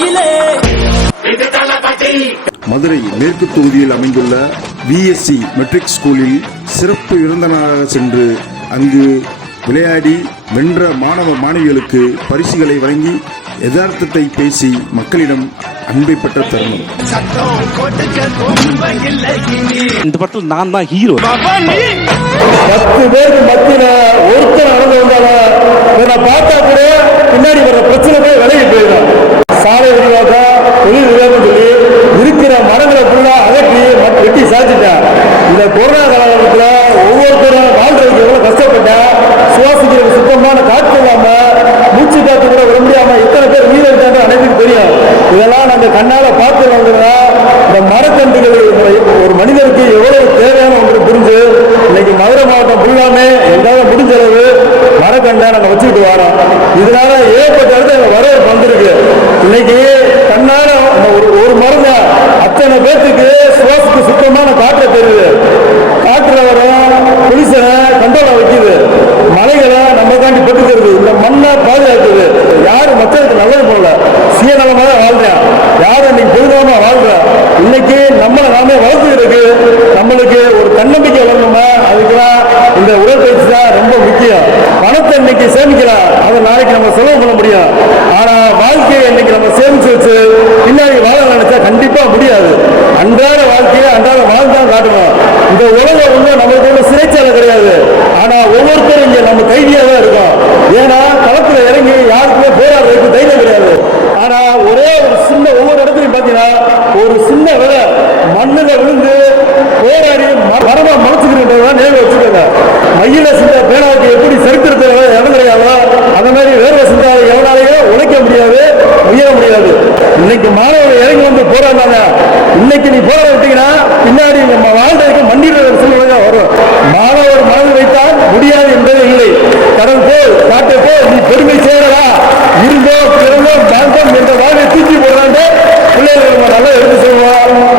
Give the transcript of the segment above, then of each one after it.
கையிலே மதுரை மேற்கு தொகுதியில் அமைந்துள்ள விஎஸ்சி மெட்ரிக் ஸ்கூலில் சிறப்பு விருந்தினராக சென்று அங்கு விளையாடி வென்ற மாணவ மாணவிகளுக்கு பரிசுகளை வழங்கி யதார்த்தத்தை பேசி மக்களிடம் அன்பை பெற்ற தருணம். இந்த படத்தில் நான் தான் ஹீரோ பத்து பேருக்கு மத்தியில ஒருத்தர் நடந்து வந்தாலும் பார்த்தா கூட பின்னாடி வர பிரச்சனை போய் விலகி போயிடும் சாலை விரிவாக்கம் தொழில் விரிவாக்கம் சொல்லி இருக்கிற மரங்களை ஃபுல்லா அகற்றி வெட்டி சாய்ச்சிட்டேன் இந்த கொரோனா காலகட்டத்தில் ஒவ்வொருத்தரும் வாழ்றதுக்கு எவ்வளோ கஷ்டப்பட்டா சுவாசிக்கிற சுத்தமான காற்று இல்லாமல் மூச்சு காற்று கூட விட முடியாமல் எத்தனை பேர் உயிர் இருக்காங்க அனைத்துக்கும் தெரியும். இதெல்லாம் நாங்கள் கண்ணால் பார்த்து வந்ததுன்னா இந்த மரக்கன்றுகள் ஒரு மனிதருக்கு எவ்வளோ இன்னைக்கு மதுரை மாவட்டம் ஃபுல்லாமே எங்களால் முடிஞ்ச அளவு மரக்கண்டை நாங்கள் வச்சுக்கிட்டு வரோம். இதனால ஏற்பட்ட இடத்துல எங்கள் வரவேற்பு வந்திருக்கு. இன்னைக்கு கண்ணால ஒரு ஒரு மருந்து அத்தனை பேர்த்துக்கு சுவாசத்துக்கு சுத்தமான காற்றை தருது காற்றுல வர புலிசனை கண்ட்ரோலாக வைக்குது. மலைகளை நம்ம தாண்டி பெற்றுக்கிறது இந்த மண்ணை பாதுகாக்குது. யாரும் மக்களுக்கு நல்லது பண்ணல. சுயநலமாக தான் வாழ்றேன். யாரும் இன்னைக்கு பொதுவாக வாழ்றேன். இன்னைக்கு நம்மளை நாமே வளர்த்துக்கிறதுக்கு நம்மளுக்கு ஒரு தன்னம்பிக்கை வரணுமா அதுக்கெல்லாம் இந்த உடற்பயிற்சி தான் ரொம்ப முக்கியம் பணத்தை இன்னைக்கு சேமிக்கலாம் அதை நாளைக்கு நம்ம செலவு பண்ண முடியும் ஆனா வாழ்க்கையை இன்னைக்கு நம்ம சேமிச்சு வச்சு பின்னாடி வாழ நினைச்சா கண்டிப்பா முடியாது. அன்றாட வாழ்க்கையை அன்றாட வாழ்ந்தான் காட்டணும். இந்த உலகம் வந்து நம்மளுக்கு ஒன்று சிறைச்சாலை கிடையாது. ஆனா ஒவ்வொருத்தரும் இங்க நம்ம கைதியா தான் இருக்கோம். ஏன்னா களத்துல இறங்கி யாருக்குமே போராடுறதுக்கு தைரியம் கிடையாது. ஆனா ஒரே ஒரு சின்ன ஒவ்வொரு இடத்துலையும் பாத்தீங்கன்னா ஒரு சின்ன விலை மண்ணுல விழுந்து போராடி ம- மரமா மனசுக்கிறதா நினைவு வச்சுக்கோங்க. மயில சின்ன முடியாது. இன்னைக்கு மாணவர்கள் இறங்கி வந்து போராடுறாங்க. இன்னைக்கு நீ போராட விட்டீங்கன்னா பின்னாடி நம்ம வாழ்றதுக்கு மண்ணில் சூழ்நிலை வரும். மாணவர் மனதில் வைத்தால் முடியாது என்பது இல்லை. கடல் போல் காட்டு போல் நீ பெருமை சேரலா இருந்தோ பிறந்தோ பார்த்தோம் என்ற வாழ்வை தூக்கி போடுறாங்க. பிள்ளைகள் நம்ம நல்லா எடுத்து சொல்லுவோம்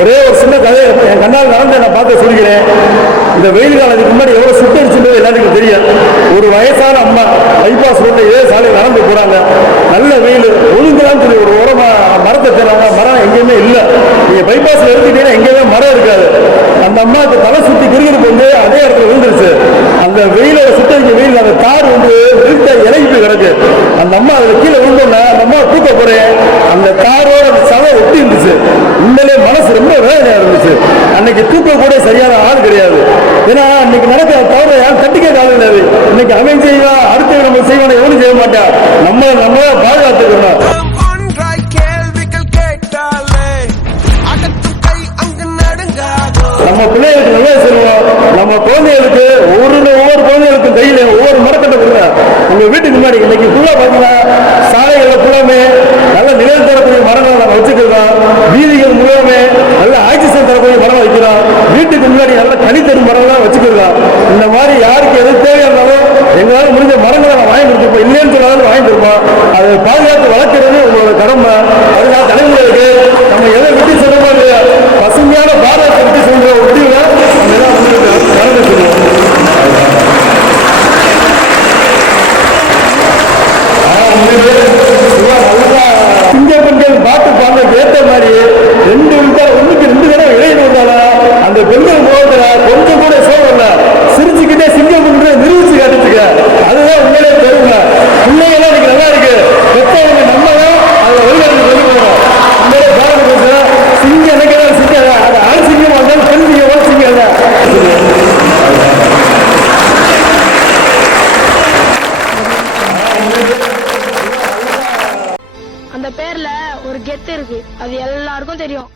ஒரே ஒரு சின்ன கதை என் கண்ணால் நடந்து நான் பார்த்து சொல்கிறேன். இந்த வெயில் காலத்துக்கு முன்னாடி எவ்வளவு சுட்டரிச்சுன்றது எல்லாத்துக்கும் தெரியும். ஒரு வயசான அம்மா பைபாஸ் ரோட்டில் இதே சாலையில் நடந்து போறாங்க. நல்ல வெயில் ஒழுங்குதான் சொல்லி ஒரு உரமா மரத்தை தராங்க மரம் எங்கேயுமே இல்லை நீங்க பைபாஸ்ல எடுத்துட்டீங்கன்னா எங்கேயுமே மரம் இருக்காது. அந்த அம்மாவுக்கு தலை சுத்தி கிருகிருக்கு வந்து அதே இடத்துல விழுந்துருச்சு. அந்த வெயில சுட்டரிக்க வெயில் அந்த தார் வந்து விழுத்த இறங்கி போய் கிடக்கு. அந்த அம்மா அதுல கீழே விழுந்தோன்னா அந்த அம்மா தூக்க போறேன். அந்த தாரோட அந்த சதை ஒட்டி இருந்துச்சு. உண்மையிலே மனசு ரொம்ப வேதனையா இருந்துச்சு. அன்னைக்கு தூக்க கூட சரியான ஆள் கிடையாது. ஏன்னா இன்னைக்கு நடக்கிற தவறை யாரும் தட்டிக்க காலம் கிடையாது இன்னைக்கு அவன் செய்வான் அடுத்த நம்ம செய்வான எவனும் செய்ய மாட்டான். நம்ம நம்ம மாதிரி யாருக்கு எது தேவையானாலும் எங்களால் முடிஞ்ச மரங்களை நான் வாங்கி கொடுத்துருப்போம் இல்லைன்னு சொன்னாலும் வாங்கி கொடுப்போம் அதை பாதுகாத்து வளர்க்கிறது உங்களோட கடமை. அந்த பேர்ல ஒரு கெத்து இருக்கு. அது எல்லாருக்கும் தெரியும்.